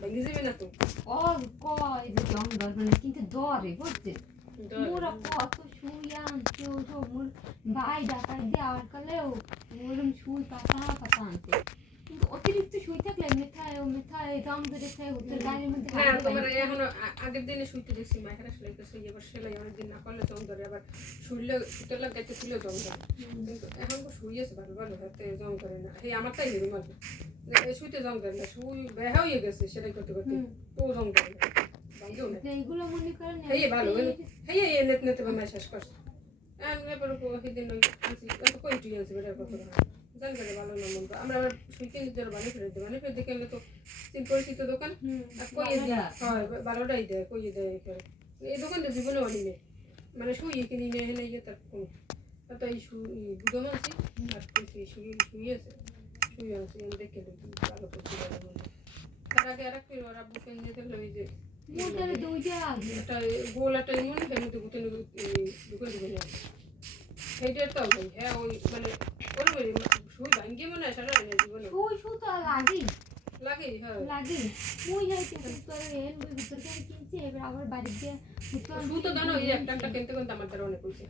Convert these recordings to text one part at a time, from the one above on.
ভেঙে যাবে না তো ওর কয় যে জঙ্গল মানে কিন্তু ডরে বুঝছে মোরা কত শুই আনছে ওসব মোর ভাই ডাকাই দিয়ে আর কালেও ওরম শুই পাতা পাতা আনতে কিন্তু অতিরিক্ত শুই থাকলে মেথায় দম ধরে খায় ওদের গায়ের মধ্যে হ্যাঁ তোমার এখন আগের দিনে শুইতে দেখছি মায়েরা সেলাইতেছে এবার সেলাই অনেকদিন না করলে জং ধরে আবার শুইলে শুতে লাগাইতে ছিল জং ধরে কিন্তু এখন তো শুইয়েছে ভালো ভালো হাতে জং ধরে না এই আমার তাই হেরি মাঝে শুইতে জং ধরে না শুই বেহা হয়ে গেছে সেলাই করতে করতে তো জং ধরে না ভাঙ্গেও না এইগুলো মনে করেন এই ভালো এই এই নেট নেতে বানাই শেষ করছে আর এবার সেদিন ওই কই টুই আছে বেটার কথা জান করে ভালো না মন আমরা আবার শুইতে নিতে বানিয়ে ফেলতে গেলে তো তিন পরিচিত দোকান আর কই দেয় হয় ভালোটাই দেয় কই দেয় এই দোকানটা জীবনে বানিয়ে মানে শুয়ে কিনে নিয়ে এনে গিয়ে তার কোনো তো এই দুধ মানছি আর শুয়ে আছে দেখে ভালো করছি তার আগে আর একটা ওরা বুকে নিয়ে দিল ওই যে মোটার দুইটা একটা গোল একটা এমন এর মধ্যে গুতে ঢুকে সেইটা তো হ্যাঁ ওই মানে ওই শুই ভাঙ্গি মনে হয় সারা জীবনে শুই তো লাগে হ্যাঁ লাগে মুই যাইতে তোর এর ভিতর থেকে কিনছি এবার আবার বাড়ি গিয়ে শুই তো জানো এই একটা কিনতে কিনতে আমার দ্বারা অনেক হয়েছে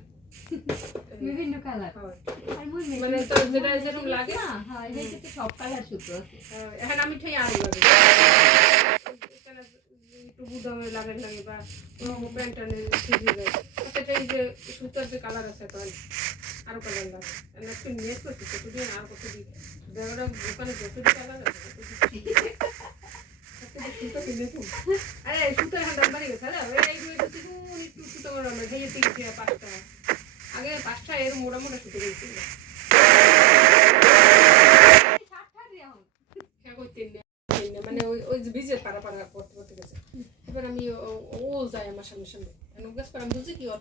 বিভিন্ন কালার আর মুই মানে তো যেটা যেরকম লাগে না হ্যাঁ এইটা তো সব কালার সুতো আছে এখন আমি ঠাই আর লাগে একটু বুদামে লাগে বা প্যান্ট টানে সিজে যায় সেটা এই যে সুতার যে কালার আছে তো আরো কালার লাগে একটু নেট করছি কতদিন আর কতদিন দেওয়ারা দোকানে যতদিন কালার আছে সুতো কিনে তো আরে সুতো এখন দাম বাড়ি গেছে এই একটু সুতো করে আমরা ভেঙে তিনটে পাঁচটা আগে পাঁচটা এর মোটা মোটা সুতো গেছিল মানে ওই ভিজে পাড়া করতে গেছে এবার আমি ও যায় আমার সামনে আমি বুঝছি কি ওর